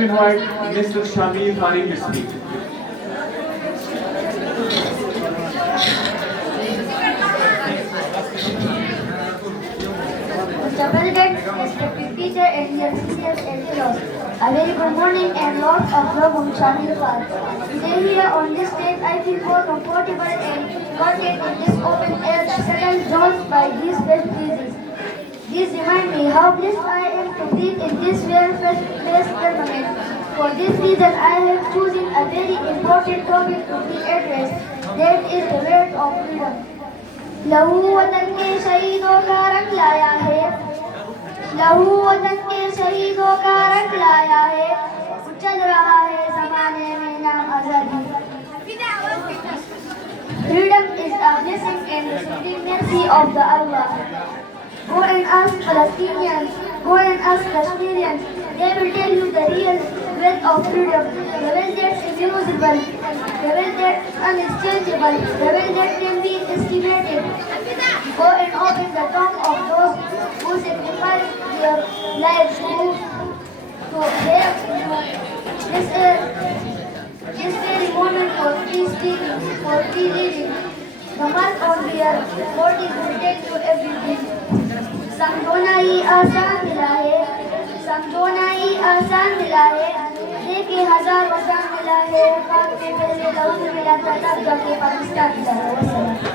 Invite Mr. Shamil Fari to speak. Mr. President, respected teacher and dear sisters and fellows, a very good morning and lots of love from Shamil Far. Today here on this stage I feel more comfortable and content in this open air settled zones by these fresh breezes. These remind me how blessed I am to be in this well-placed tournament. For this reason I have chosen a very important topic to be addressed, that is the word of freedom. लहू वतन के शहीदों का रंग लाया है, लहू वतन के शहीदों का रंग लाया है, चल रहा है जमाने में नाम आजादी. Freedom is a blessing and the supreme mercy of the Allah. Go and ask Palestinians, go and ask Kashmirians, they will tell you the real wealth of freedom, the wealth that's invisible, the wealth that's unexchangeable, the wealth that can be estimated. Go and open the tongue of those who sacrifice their lives to their this very moment for free speaking, for free living. The mark on their bodies will tell you everything. समझोना ही आसान मिला है, समझोना ही आसान मिला है, देखिए हजार वसान मिला है, पाक में पहले लहू मिला था तब जाके पाकिस्तान मिला है.